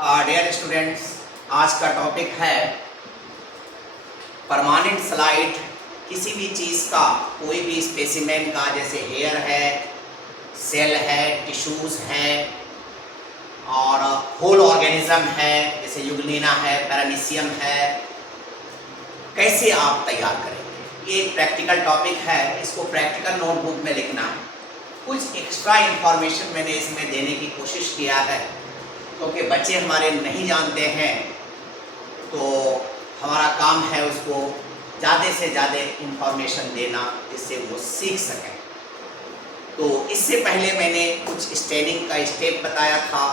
Dear students, आज का topic है परमानेंट स्लाइड। किसी भी चीज़ का, कोई भी स्पेसिमेन का, जैसे हेयर है, सेल है, टिश्यूज़ है और होल ऑर्गेनिज्म है, जैसे युग्लिना है, पैरामीशियम है, कैसे आप तैयार करेंगे। ये एक प्रैक्टिकल टॉपिक है, इसको प्रैक्टिकल नोटबुक में लिखना है। कुछ एक्स्ट्रा इंफॉर्मेशन मैंने इसमें देने की कोशिश किया है, क्योंकि बच्चे हमारे नहीं जानते हैं, तो हमारा काम है उसको ज़्यादा से ज़्यादा इंफॉर्मेशन देना, जिससे वो सीख सकें। तो इससे पहले मैंने कुछ स्टेनिंग का स्टेप बताया था,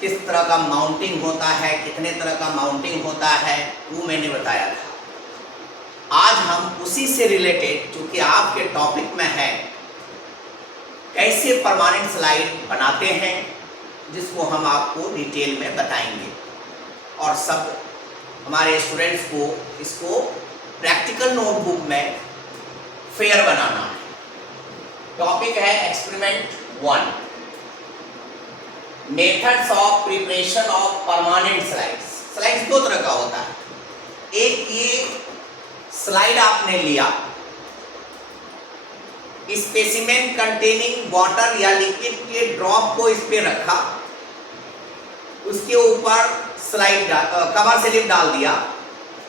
किस तरह का माउंटिंग होता है, कितने तरह का माउंटिंग होता है, वो मैंने बताया था। आज हम उसी से रिलेटेड, चूँकि आपके टॉपिक में है, कैसे परमानेंट स्लाइड बनाते हैं, जिसको हम आपको डिटेल में बताएंगे और सब हमारे स्टूडेंट्स को इसको प्रैक्टिकल नोटबुक में फेयर बनाना है। टॉपिक है experiment 1, methods of preparation of permanent slides. Slides दो तरह का होता है। एक, ये स्लाइड आपने लिया, स्पेसिमेन कंटेनिंग वाटर या लिक्विड के ड्रॉप को इस पे रखा, उसके ऊपर स्लाइड कवर स्लिप डाल दिया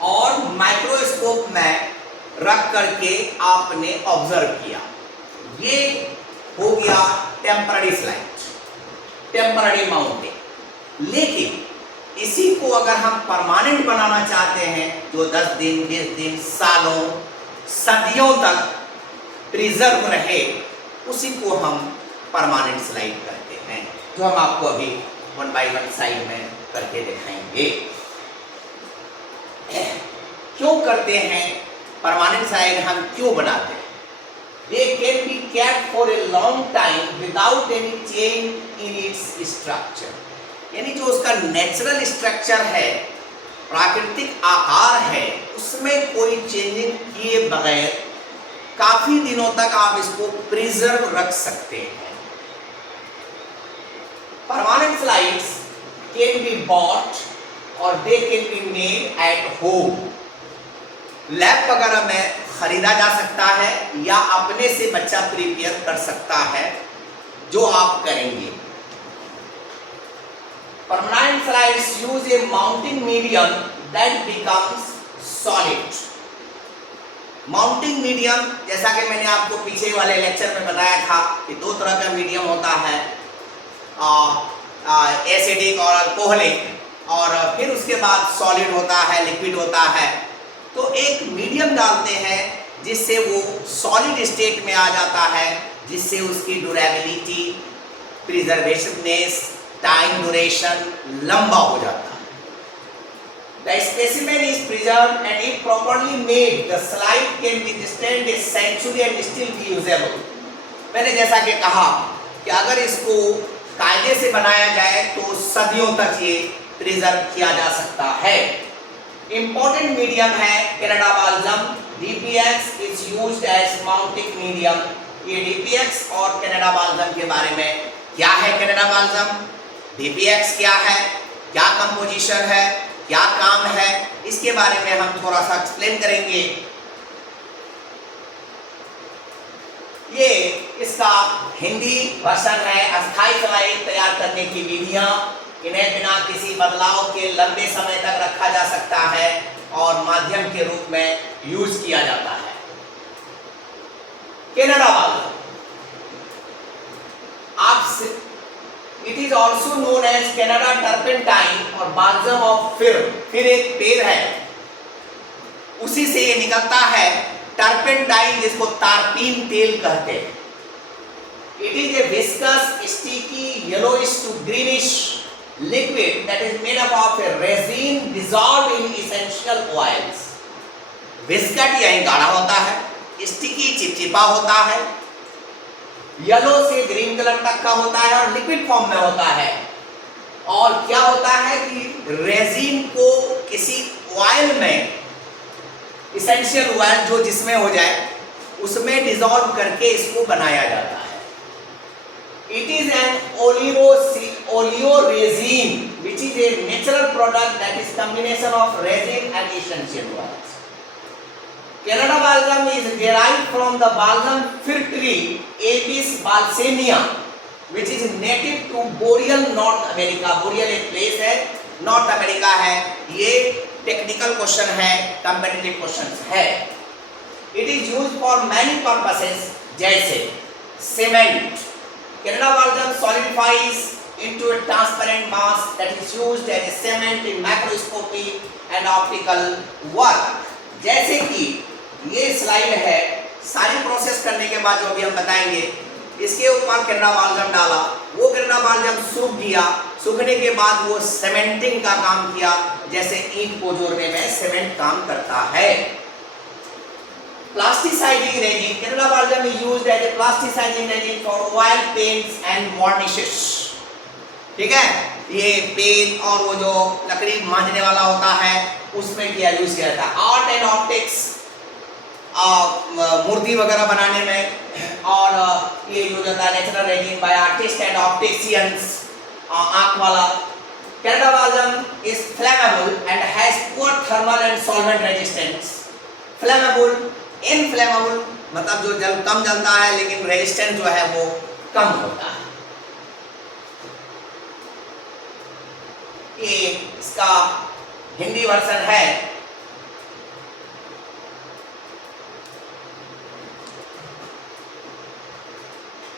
और माइक्रोस्कोप में रख करके आपने ऑब्जर्व किया। ये हो गया टेम्पररी स्लाइड, टेम्पररी माउंटिंग। लेकिन इसी को अगर हम परमानेंट बनाना चाहते हैं, जो 10 दिन, 20 दिन, सालों, सदियों तक प्रिजर्व रहे, उसी को हम परमानेंट स्लाइड करते हैं, जो हम आपको अभी 1 बाय 1 साइड में करके दिखाएंगे। क्यों करते हैं परमानेंट स्लाइड, हम क्यों बनाते हैं? They can be kept for a long time without any change in its structure। यानी जो उसका नेचुरल स्ट्रक्चर है, प्राकृतिक आकार है, उसमें कोई चेंजिंग किए बगैर काफी दिनों तक आप इसको प्रिजर्व रख सकते हैं। Permanent slides can be bought और they can be made at home. Lab वगैरह में खरीदा जा सकता है या अपने से बच्चा प्रिपेयर कर सकता है, जो आप करेंगे। Permanent slides use A mounting medium that becomes solid. Mounting medium, जैसा कि मैंने आपको पीछे वाले लेक्चर में बताया था कि दो तरह का मीडियम होता है, एसिडिक और अल्कोहलिक, और फिर उसके बाद सॉलिड होता है, लिक्विड होता है। तो एक मीडियम डालते हैं जिससे वो सॉलिड स्टेट में आ जाता है, जिससे उसकी ड्यूरेबिलिटी, प्रिजर्वेशननेस, टाइम ड्यूरेशन लंबा हो जाता है। The specimen is preserved and if properly made, the slide can withstand a century and still be usable। मैंने जैसा कि कहा कि अगर इसको कायदे से बनाया जाए तो सदियों तक ये प्रिजर्व किया जा सकता है। इम्पोर्टेंट मीडियम है Canada balsam. DPX is used as mounting medium। ये DPX और कनाडा बाल्सम के बारे में, क्या है कनाडा बाल्सम, DPX क्या है, क्या कंपोजिशन है, क्या काम है, इसके बारे में हम थोड़ा सा एक्सप्लेन करेंगे। ये इसका हिंदी वर्षन है। अस्थायी स्लाइड तैयार करने की विधियां, इन्हें बिना किसी बदलाव के लंबे समय तक रखा जा सकता है और माध्यम के रूप में यूज किया जाता है। कनाडा बाल्सम, आप it is also known as Canada turpentine और बाल्सम ऑफ फिल्म। फिर एक पेड़ है, उसी से ये निकलता है टर्पेंटाइन, जिसको तारपीन तेल कहते हैं। It is a viscous, sticky, yellowish to greenish liquid that is made up of a resin dissolved in essential oils. Viscous यानी गाढ़ा होता है, स्टिकी चिपचिपा होता है, येलो से ग्रीन कलर तक का होता है और लिक्विड फॉर्म में होता है। और क्या होता है कि रेजिन को किसी ऑयल में, इसेंशियल ऑयल जो जिसमें हो जाए, उसमें डिसॉल्व करके इसको बनाया जाता है। It is N oleoresin, which is a natural product that is combination of resin and essential oils. Canada balsam is derived from the balsam fir tree Apis balsamea, which is native to Boreal North America. Boreal एक place है, north America है. ये technical question है, competitive question है. It is used for many purposes, जैसे cement. Canada balsam solidifies into a transparent mass that is used as a cement in macroscopy and optical work. जैसे कि ये slide है, सारी प्रोसेस करने के बाद जो अभी हम बताएंगे, इसके ऊपर कैनेडा बाल्सम डाला, वो कैनेडा बाल्सम सूख गया, सूखने के बाद वो सीमेंटिंग का काम किया, जैसे ईंट को जोड़ने में सीमेंट काम करता है. Plasticizing resin, Canada balsam is used as a plasticizing resin for oil paints and varnishes. ठीक है, ये पेन और वो जो लकड़ी मांजने वाला होता है उसमें किया यूज किया जाता है. आर्ट एंड ऑप्टिक्स, मूर्ति वगैरह बनाने में, और ये जो होता है natural resin by artist and opticians, आंख वाला. Canada balsam is flammable and has poor thermal and solvent resistance. Flammable, inflammable मतलब जो जल कम जलता है लेकिन रेजिस्टेंस जो है वो कम होता है. ये इसका हिंदी वर्जन है.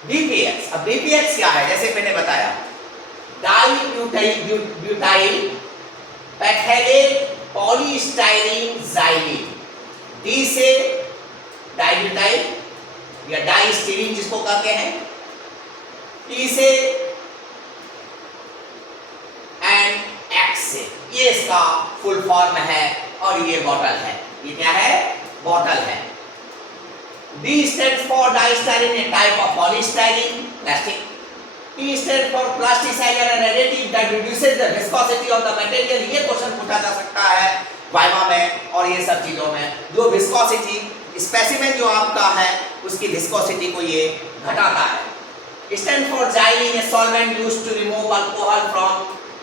BPX. अब BPX क्या है, जैसे मैंने बताया, डाईब्यूटाइल पैथेलेट पॉलीस्टाइरीन ज़ाइलीन. डी से डाईब्यूटाइल या डाईस्टीरीन जिसको कहते हैं, टी से एंड एक्स से. ये इसका फुल फॉर्म है और ये बॉटल है. ये क्या है, बॉटल है. D stands for distyrene, a type of polystyrene plastic. T stands for plasticizer, an additive that reduces the viscosity of the material. ये क्वेश्चन पूछा जा सकता है वाइवा में और ये सब चीजों में. जो विस्कोसिटी, स्पेसिमेन जो आपका है उसकी विस्कोसिटी को ये घटाता है. Stand for xylene, a solvent used to remove alcohol from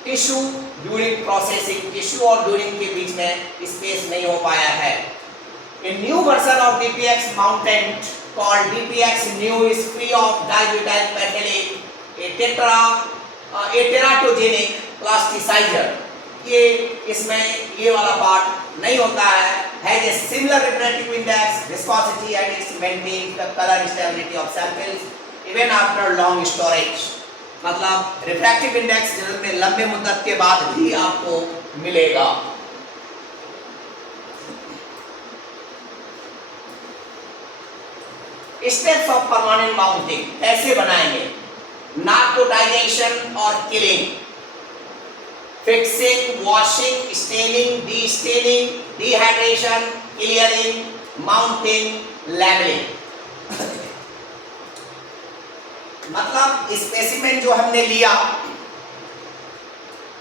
tissue during processing. Tissue और ड्यूरिंग के बीच में स्पेस नहीं हो पाया है. A new version of DPX mountant called DPX new is free of dibutyl phthalate, a teratogenic plasticizer. ये इसमें ये वाला पार्ट नहीं होता है. Has a similar refractive index, viscosity and its maintain the colour stability of samples even after long storage. मतलब refractive index में लंबे मुद्दत के बाद भी आपको मिलेगा. स्टेप्स ऑफ परमानेंट माउंटिंग कैसे बनाएंगे? नार्कोटाइजेशन और killing, fixing, washing, staining, de-staining, dehydration, clearing, mounting, labeling. मतलब स्पेसिमेन जो हमने लिया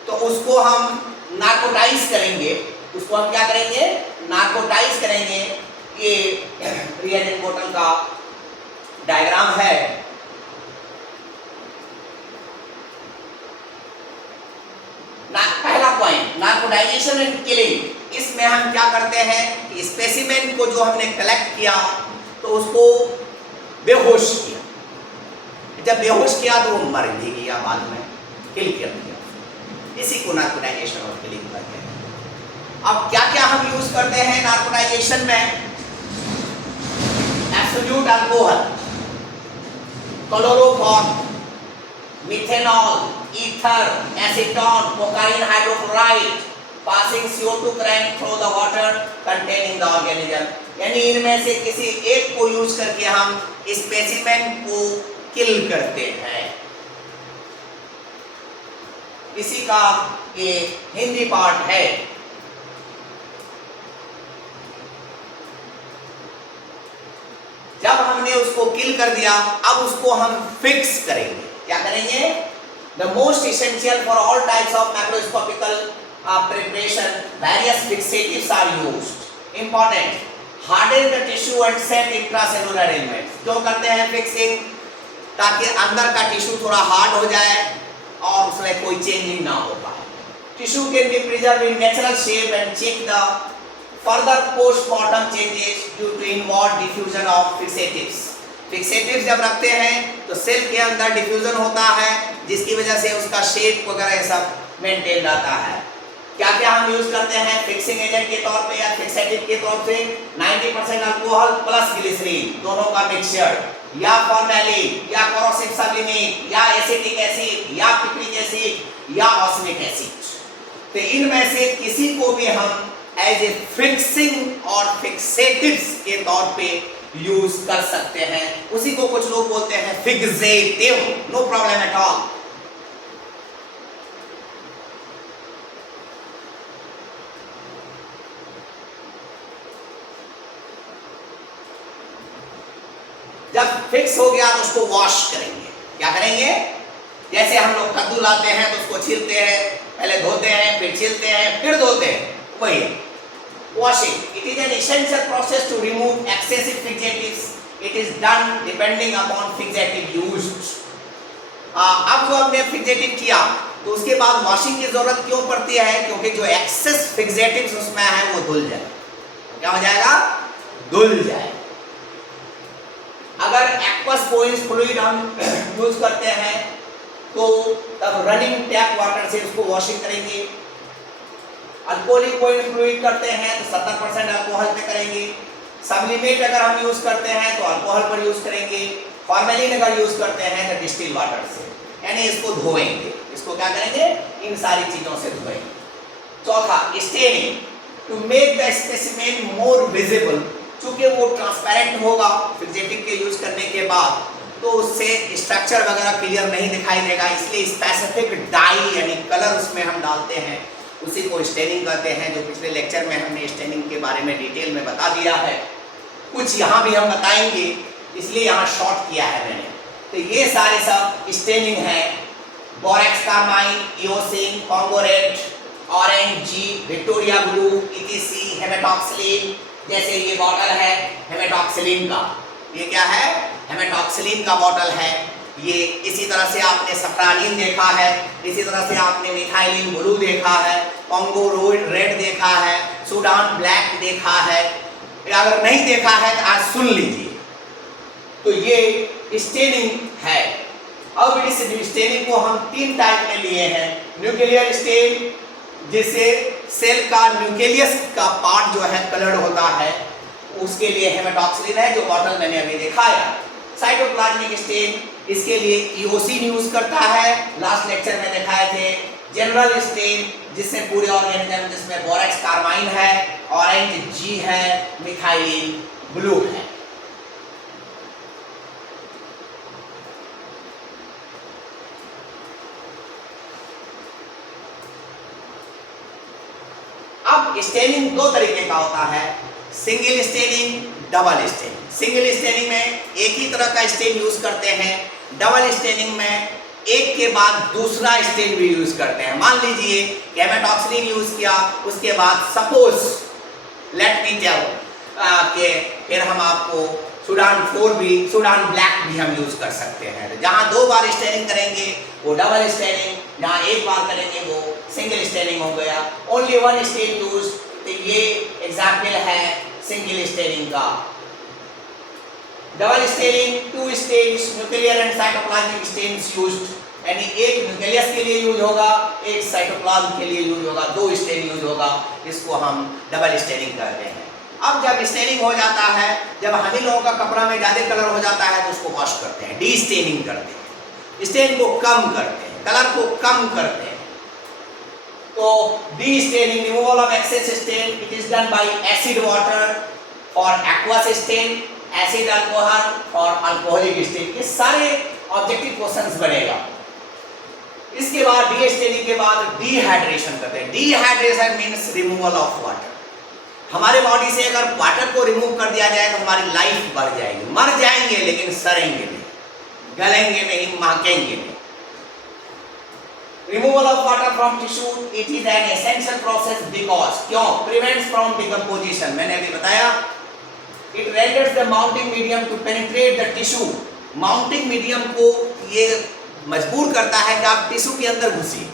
तो उसको हम नार्कोटाइज करेंगे. उसको हम क्या करेंगे? नार्कोटाइज करेंगे. ये रिएजेंट बोतल का डायग्राम है. पहला पॉइंट, नार्कोटाइजेशन एंड किलिंग. इसमें हम क्या करते हैं कि स्पेसिमेन को जो हमने कलेक्ट किया तो उसको बेहोश किया. जब बेहोश किया तो वो मर भी गया, बाद में किल कर दिया. इसी को नार्कोटाइजेशन और किलिंग करते हैं. अब क्या क्या हम यूज करते हैं नार्कोटाइजेशन में? Absolute alcohol, chloroform, methanol, ether, acetone, cocaine hydrochloride, passing CO2 current through the water containing the organism. यानी इनमें से किसी एक को यूज करके हम स्पेसिमेन को किल करते हैं. इसी का ये हिंदी पार्ट है. जब हमने उसको किल कर दिया, अब उसको हम फिक्स करेंगे. क्या करेंगे? The most essential for all types of macroscopical preparation, various fixatives are used. Important. Harden the tissue and set intracellular elements. क्यों करते हैं फिक्सिंग? ताकि अंदर का टिश्यू थोड़ा हार्ड हो जाए और उसमें कोई चेंजिंग ना हो पाए। Tissue can be preserve in natural shape and check the further postmortem changes due to inward diffusion of fixatives. Fixatives जब रखते हैं तो सेल के अंदर डिफ्यूजन होता है, जिसकी वजह से उसका शेप वगैरह ये सब मेंटेन रहता है। क्या क्या हम यूज करते हैं फिक्सिंग एजेंट के तौर पे या फिक्सेटिव के तौर पे? 90% अल्कोहल प्लस ग्लिसरीन दोनों का मिक्सचर, या फॉर्मेलिन या कोरोसिव सब्लिमेट या एसिटिक एसिड या पिक्रिक एसिड या ऑस्मिक एसिड। तो इनमें से किसी को भी हम एज ए फिक्सिंग और फिक्सेटिव्स के तौर पे यूज कर सकते हैं। उसी को कुछ लोग बोलते हैं fixative. No problem at all. जब फिक्स हो गया तो उसको वॉश करेंगे। क्या करेंगे? जैसे हम लोग कद्दू लाते हैं तो उसको छीलते हैं, पहले धोते हैं, फिर छीलते हैं, फिर धोते हैं, वही washing. It is an essential process to remove excessive fixatives. It is done depending upon fixative used. अब जो हमने फिक्सेटिव किया तो उसके बाद वॉशिंग की जरूरत क्यों पड़ती है? क्योंकि जो एक्सेस फिक्सेटिव्स उसमें है वो धुल जाए। क्या हो जाएगा? धुल जाए। अगर एक्वस बोइंस फ्लूइड हम यूज करते हैं तो तब रनिंग टैप वाटर से उसको वॉशिंग करेंगे। अल्कोहलिक बोइंस फ्लूइड करते हैं तो 70% अल्कोहल पे करेंगे। सब्लिमेट अगर हम यूज करते हैं तो अल्कोहल पर यूज करेंगे। फॉर्मेलिन अगर यूज करते हैं तो डिस्टिल वाटर से, यानी इसको धोएंगे। इसको क्या करेंगे? इन सारी चीजों से धोएंगे। चौथा, staining to make the specimen more visible. चूंकि वो ट्रांसपेरेंट होगा फिक्सेटिव के यूज करने के बाद, तो उससे स्ट्रक्चर वगैरह क्लियर नहीं दिखाई देगा, इसलिए स्पेसिफिक डाई यानी कलर उसमें हम डालते हैं, उसी को स्टेनिंग कहते हैं। जो पिछले लेक्चर में हमने स्टेनिंग के बारे में डिटेल में बता दिया है, कुछ यहाँ भी हम बताएंगे, इसलिए यहाँ शॉर्ट किया है मैंने। तो ये सारे सब स्टेनिंग है। Borax carmine, eosin, Congo red, orange G, Victoria blue, etc, hematoxylin. जैसे ये बॉटल है हेमेटॉक्सिलिन का, ये क्या है? हेमेटॉक्सिलिन का बॉटल है ये। इसी तरह से आपने सफ्रानिन देखा है, इसी तरह से आपने मिथाइलिन ब्लू देखा है, कॉन्गो रेड देखा है, सूडान ब्लैक देखा है। अगर नहीं देखा है तो आज सुन लीजिए। तो ये स्टेनिंग है। अब इस स्टेनिंग को हम 3 टाइप में लिए हैं। न्यूक्लियर स्टेन, जिससे सेल का न्यूक्लियस का पार्ट जो है कलर्ड होता है, उसके लिए हेमेटॉक्सिलिन है, जो बॉटल मैंने अभी दिखाया। साइटोप्लाज्मिक स्टेन, इसके लिए ईओसिन यूज करता है, लास्ट लेक्चर में दिखाए थे। जनरल स्टेन, जिससे पूरे ऑर्गेनिज्म, जिसमें बोरेक्स कार्बाइन है, ऑरेंज जी है, मिथाइलिन ब्लू है। अब स्टेनिंग 2 तरीके का होता है, single staining, double staining. Single staining में एक ही तरह का स्टेन यूज करते हैं। डबल स्टेनिंग में एक के बाद दूसरा स्टेन भी यूज करते हैं। मान लीजिए हेमेटॉक्सिलिन यूज किया, उसके बाद सपोज लेट मी टेल के फिर हम आपको सूडान ब्लैक भी हम यूज कर सकते हैं। जहां 2 बार स्टेनिंग करेंगे वो डबल स्टेनिंग, जहां 1 बार करेंगे वो सिंगल स्टेनिंग हो गया। Only 1 stain use. तो ये एग्जाम्पल है सिंगल स्टेनिंग का। Double staining 2 stains, nuclear and cytoplasmic stains used, यानी एक न्यूक्लियस के लिए यूज होगा, एक साइटोप्लाज्म के लिए यूज होगा, 2 स्टेन यूज होगा। इसको हम डबल स्टेनिंग कहते हैं। अब जब स्टेनिंग हो जाता है, जब हम लोगों का कपड़ा में ज्यादा कलर हो जाता है तो उसको वॉश करते हैं, डी स्टेनिंग करते हैं, स्टेन को कम करते हैं, कलर को कम करते हैं। तो destaining, removal of excess stain, it is done by acid water for aqueous stain, acid alcohol और अल्कोहलिक स्टेन। ये सारे ऑब्जेक्टिव क्वेश्चंस बनेगा। इसके बाद डी स्टेनिंग के बाद डिहाइड्रेशन करते हैं। Dehydration means removal of water. हमारे बॉडी से अगर वाटर को रिमूव कर दिया जाए तो हमारी लाइफ बढ़ जाएगी। मर जाएंगे लेकिन सड़ेंगे नहीं, गलेंगे नहीं, महकेंगे नहीं। Removal of water from tissue, it is an essential process because, क्यों? Prevents from decomposition. मैंने अभी बताया, it renders the mounting medium to penetrate the tissue. Mounting medium को ये मजबूर करता है कि आप टिश्यू के अंदर घुसिए।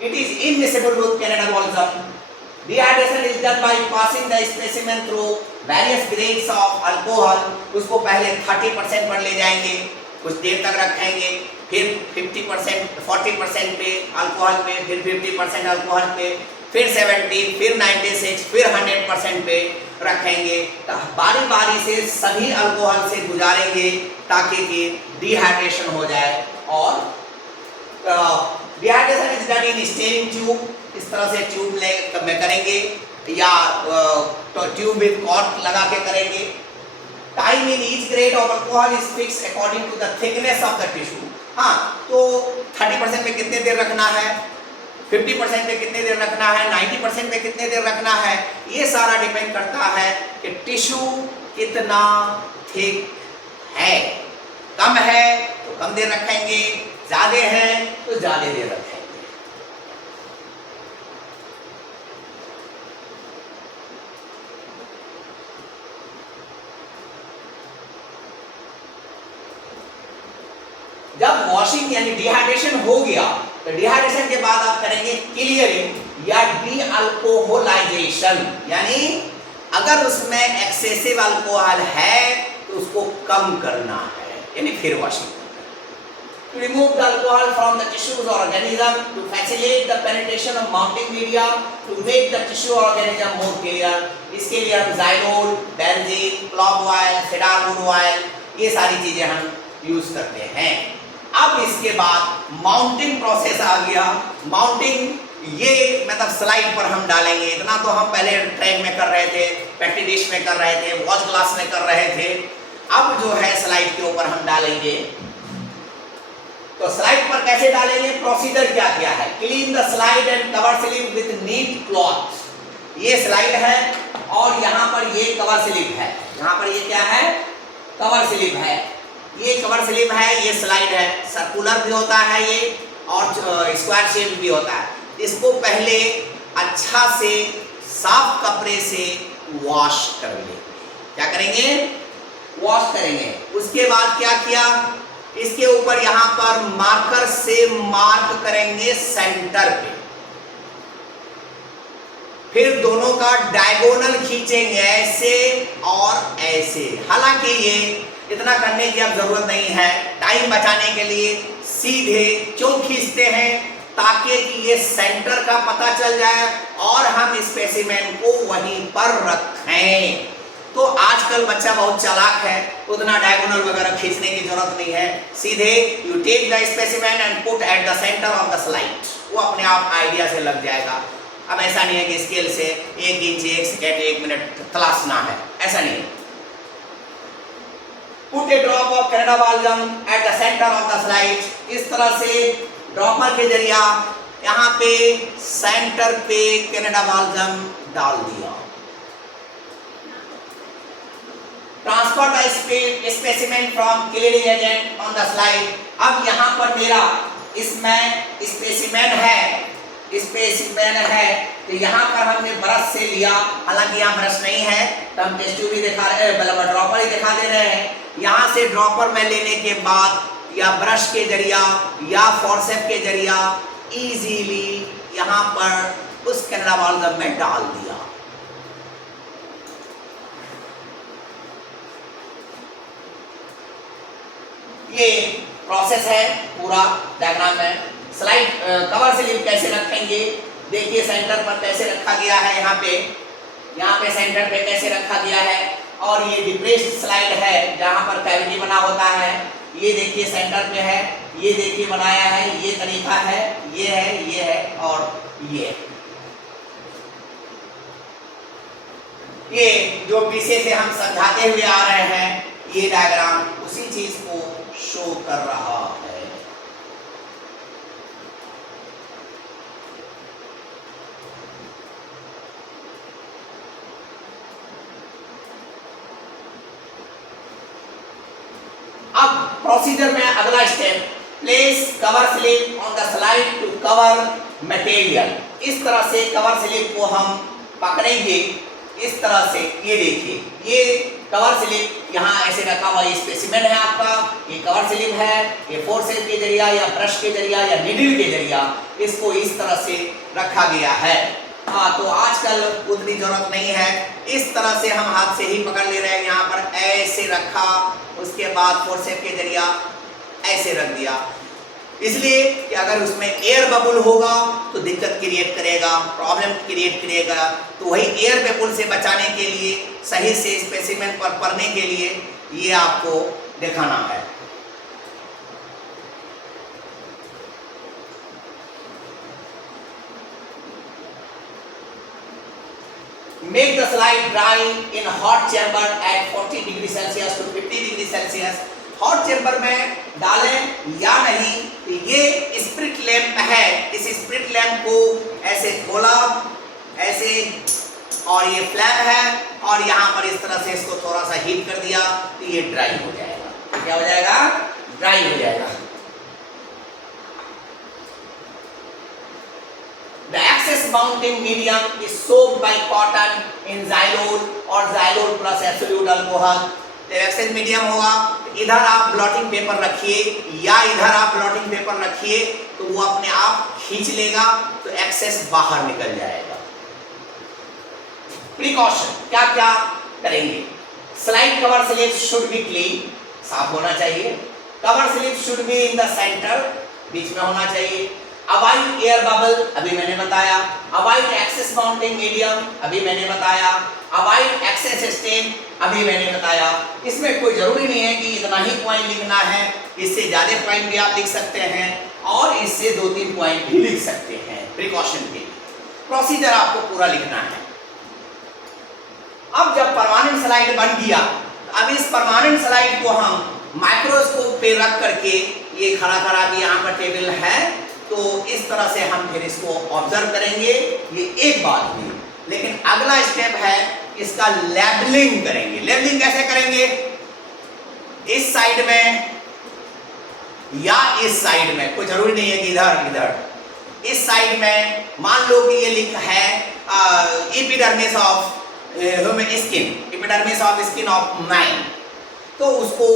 It is immiscible with cannibalism. Dehydration is done by passing the specimen through various grades of alcohol. उसको पहले 30% पर ले जाएंगे, कुछ देर तक रखेंगे, फिर 50%, 40% पे अल्कोहल पे, फिर 50% अल्कोहल पे, फिर 70, फिर 96, फिर 100% पे रखेंगे। बारी बारी से सभी अल्कोहल से गुजारेंगे ताकि कि डिहाइड्रेशन हो जाए। और dehydration is done in steering tube, इस तरह से ट्यूब में करेंगे या ट्यूब विद कॉर्क लगा के करेंगे। Time in each grade of alcohol is fixed according to the thickness of the tissue. हाँ, तो 30% में कितने देर रखना है, 50% में कितने देर रखना है, 90% में कितने देर रखना है, ये सारा डिपेंड करता है कि टिश्यू कितना थिक है। कम है तो कम देर रखेंगे, ज्यादा है तो ज्यादा देर रखेंगे। जब वॉशिंग यानी डिहाइड्रेशन हो गया तो डिहाइड्रेशन के बाद आप करेंगे क्लियरिंग या डी अल्कोहलाइजेशन, यानी अगर उसमें एक्सेसिव अल्कोहल है तो उसको कम करना है, यानी फिर washing. To remove the alcohol from the tissues or organism, to facilitate the penetration of mounting media, to make the tissue or organism more clear, इसके लिए हम Xylol, Benzene, clove oil, cedarwood oil, ये सारी चीजें हम use करते हैं। अब इसके बाद माउंटिंग प्रोसेस आ गया। माउंटिंग ये मतलब स्लाइड पर हम डालेंगे। इतना तो हम पहले ट्रैक में कर रहे थे, पेट्री डिश में कर रहे थे, वॉच ग्लास में कर रहे थे। अब जो है स्लाइड के ऊपर हम डालेंगे। तो स्लाइड पर कैसे डालेंगे, प्रोसीजर क्या क्या है। Clean the slide and cover slip with neat cloth. ये स्लाइड है और यहाँ पर ये कवर स्लिप है। यहाँ पर ये क्या है, कवर स्लिप है। ये कवर स्लिप है, ये स्लाइड है। सर्कुलर भी होता है ये और स्क्वायर शेप भी होता है। इसको पहले अच्छा से साफ कपड़े से वॉश कर लेंगे। क्या करेंगे, वॉश करेंगे। उसके बाद क्या किया, इसके ऊपर यहाँ पर मार्कर से मार्क करेंगे सेंटर पे। फिर दोनों का डायगोनल खींचेंगे ऐसे और ऐसे। हालांकि ये इतना करने की अब जरूरत नहीं है, टाइम बचाने के लिए सीधे क्यों खींचते हैं, ताकि कि ये सेंटर का पता चल जाए और हम स्पेसिमेन को वहीं पर रखें। तो आजकल बच्चा बहुत चालाक है, उतना डायगोनल वगैरह खींचने की जरूरत नहीं है। सीधे you take the specimen and put at the centre of the slide, वो अपने आप आइडिया से लग जाएगा। अब ऐसा नहीं है कि स्केल से 1 इंच 1 सेकेंड 1 मिनट तलाशना है, ऐसा नहीं। Put a drop of Canada balsam at the center of the slide। इस तरह से ड्रॉपर के जरिया यहाँ पे सेंटर पे कनाडा बाल्सम डाल दिया। Transfer the specimen from cleaning agent on the slide. अब यहाँ पर मेरा इसमें स्पेसिमेन है तो यहाँ पर हमने ब्रश से लिया। हालांकि यहाँ ब्रश नहीं है तो हम टेस्ट ट्यूब भी दिखा रहे हैं, ड्रॉपर ही दिखा दे रहे हैं। यहाँ से ड्रॉपर में लेने के बाद या ब्रश के जरिया या फोर्सेप के जरिया इजीली यहाँ पर उस कनाडा बाल्सम में डाल दिया। ये प्रोसेस है पूरा डायग्राम में। स्लाइड कवर स्लिप कैसे रखेंगे, देखिए सेंटर पर कैसे रखा गया है। यहाँ पे सेंटर पे कैसे रखा गया है। और ये डिप्रेस्ड स्लाइड है जहाँ पर कैविटी बना होता है। ये देखिए सेंटर पे है, ये देखिए बनाया है, ये तरीका है, ये है और ये जो पीछे से हम समझाते हुए आ रहे हैं, ये डायग्राम उसी चीज को शो कर रहा है। अब प्रोसीजर में अगला step, place cover slip on the slide to cover material. इस तरह से कवर स्लिप को हम पकड़ेंगे इस तरह से ये देखिए, ये कवर स्लिप यहाँ ऐसे रखा हुआ, ये स्पेसिमेन है आपका, ये कवर स्लिप है, ये फोर्सेप के जरिया या ब्रश के जरिया या निडल के जरिया इसको इस तरह से रखा गया है। तो आजकल उतनी जरूरत नहीं है, इस तरह से हम हाथ से ही पकड़ ले रहे हैं। यहाँ पर ऐसे रखा, उसके बाद फोर्सेप के जरिया ऐसे रख दिया, इसलिए कि अगर उसमें एयर बबल होगा तो दिक्कत क्रिएट करेगा, प्रॉब्लम क्रिएट करेगा। तो वही एयर बबल से बचाने के लिए, सही से स्पेसिमेन पर पढ़ने के लिए ये आपको दिखाना है। Make the slide dry in hot chamber at 40 degree Celsius to 50 degree Celsius. Hot chamber में डालें या नहीं, तो ये स्प्रिट लैंप है, इस स्प्रिट लैंप को ऐसे खोला ऐसे, और ये फ्लैप है, और यहाँ पर इस तरह से इसको थोड़ा सा हीट कर दिया तो ये ड्राई हो जाएगा। क्या हो जाएगा? ड्राई हो जाएगा। The excess mounting medium is soaked by cotton in xylol or xylol plus absolute alcohol। जब एक्सेस मीडियम होगा, इधर आप ब्लॉटिंग पेपर रखिए या इधर आप ब्लॉटिंग पेपर रखिए, तो वो अपने आप खींच लेगा, तो एक्सेस बाहर निकल जाएगा। प्रिकॉशन क्या क्या करेंगे? Slide cover slip should be clean, साफ होना चाहिए। Cover slip should be in the centre, बीच में होना चाहिए। अवॉइड एयर बबल, अभी मैंने बताया। अवॉइड एक्सेस माउंटिंग मीडियम, अभी मैंने बताया। अवॉइड एक्सेस स्टेन, अभी मैंने बताया। इसमें कोई जरूरी नहीं है कि इतना ही पॉइंट लिखना है, इससे ज्यादा पॉइंट भी आप लिख सकते हैं और इससे 2-3 पॉइंट भी लिख सकते हैं प्रिकॉशन के लिए। प्रोसीजर आपको पूरा लिखना है। अब जब परमानेंट स्लाइड बन गया, अब इस परमानेंट स्लाइड को हम माइक्रोस्कोप पे रख करके, ये खड़ा खड़ा भी यहाँ पर टेबल है, तो इस तरह से हम फिर इसको ऑब्जर्व करेंगे। ये एक बात हुई, लेकिन अगला स्टेप है इसका लेबलिंग करेंगे। लेबलिंग कैसे करेंगे? इस साइड में या इस साइड में, कोई जरूरी नहीं है कि इधर इधर। इस साइड में मान लो कि ये लिखा है epidermis of human skin, epidermis of skin of man, तो उसको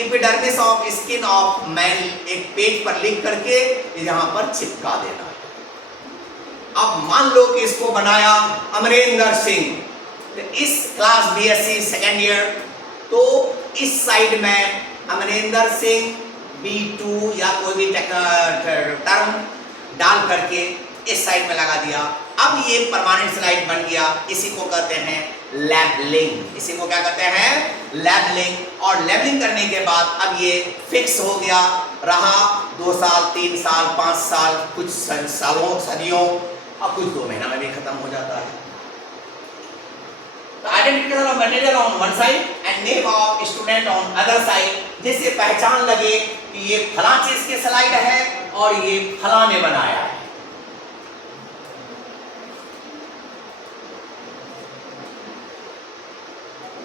epidermis of skin of man एक पेज पर लिख करके यहाँ पर चिपका देना। अब मान लो कि इसको बनाया अमरेंद्र सिंह, तो इस क्लास बीएससी सेकेंड ईयर, तो इस साइड में अमरेंद्र सिंह B2 या कोई भी टर्म डाल करके इस साइड में लगा दिया। अब ये परमानेंट स्लाइड बन गया, इसी को कहते हैं लेबलिंग। इसी को क्या कहते हैं? लेबलिंग। और लेबलिंग करने के बाद अब ये फिक्स हो गया, रहा 2 साल 3 साल 5 साल, कुछ सालों सदियों, अब कुछ 2 महीना में भी खत्म हो जाता है। तो identification of material on one side and name of student on other side, जिससे पहचान लगे कि ये फलां चीज के स्लाइड है और ये फलां ने बनाया है।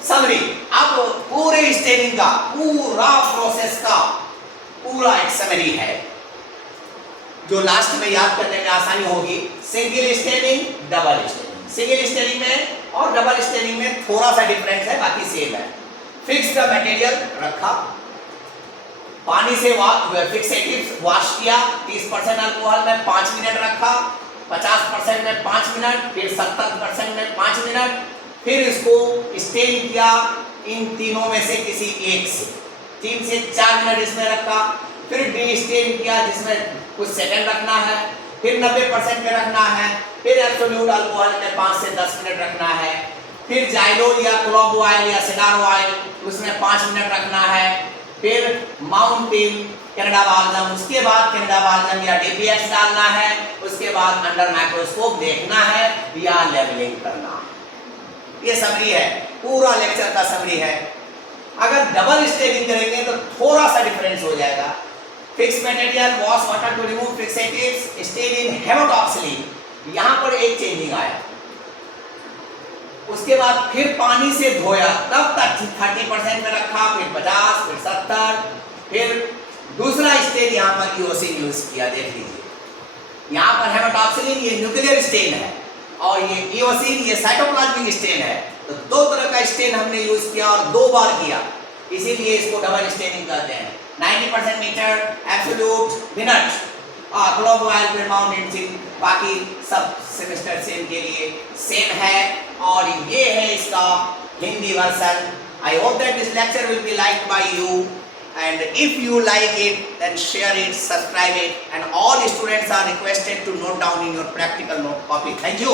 समरी, अब पूरे स्टेनिंग का पूरा प्रोसेस का पूरा एक समरी है, जो लास्ट में याद करने में आसानी होगी। Single staining, double staining. Single staining में और डबल स्टेनिंग में थोड़ा सा डिफरेंस है, बाकी सेम है। फिक्स द मटेरियल रखा, पानी से फिक्सेटिव वॉश किया, 30% अल्कोहल में 5 मिनट रखा, 50% में 5 मिनट, फिर 70% में 5 मिनट, फिर इसको स्टेन किया इन तीनों में से किसी एक से, 3 से 4 मिनट इसमें रखा, फिर डी स्टेन किया जिसमें कुछ सेकंड रखना है, फिर 90% में रखना है, फिर एब्सोल्यूट अल्कोहल में 5 से 10 मिनट रखना है, फिर जाइलोल या क्लोव ऑयल या सिगार ऑयल उसमें 5 मिनट रखना है, फिर माउंटेन कनाडा बाल्सम, उसके बाद कनाडा बाल्सम या डीपीएक्स डालना है, उसके बाद अंडर माइक्रोस्कोप देखना है या लेवलिंग करना है। ये समरी है, पूरा लेक्चर का समरी है। अगर डबल स्टेनिंग करेंगे तो थोड़ा सा डिफरेंस हो जाएगा। Fix material, wash water to remove fixatives, stain in hematoxylin, यहाँ पर एक चेंजिंग आया। उसके बाद फिर पानी से धोया, तब तक 30% में रखा, फिर 50, फिर 70, फिर दूसरा स्टेन यहाँ पर ईओसिन यूज किया। देख लीजिए यहाँ पर हेमोटॉक्सिलिन, ये न्यूक्लियर स्टेन है, और ये इयोसिन, ये साइटोप्लाज्मिक स्टेन है। तो दो तरह का स्टेन हमने यूज किया और 2 बार किया, इसीलिए इसको डबल स्टेनिंग कहते हैं। 90% metre, absolute minute, globe oil mountain Singh, बाकी सब सेमेस्टर सेम के लिए सेम है। और ये है इसका Hindi version. I hope that this lecture will be liked by you, and if you like it, then share it, subscribe it, and all students are requested to note down in your practical note copy. Thank you.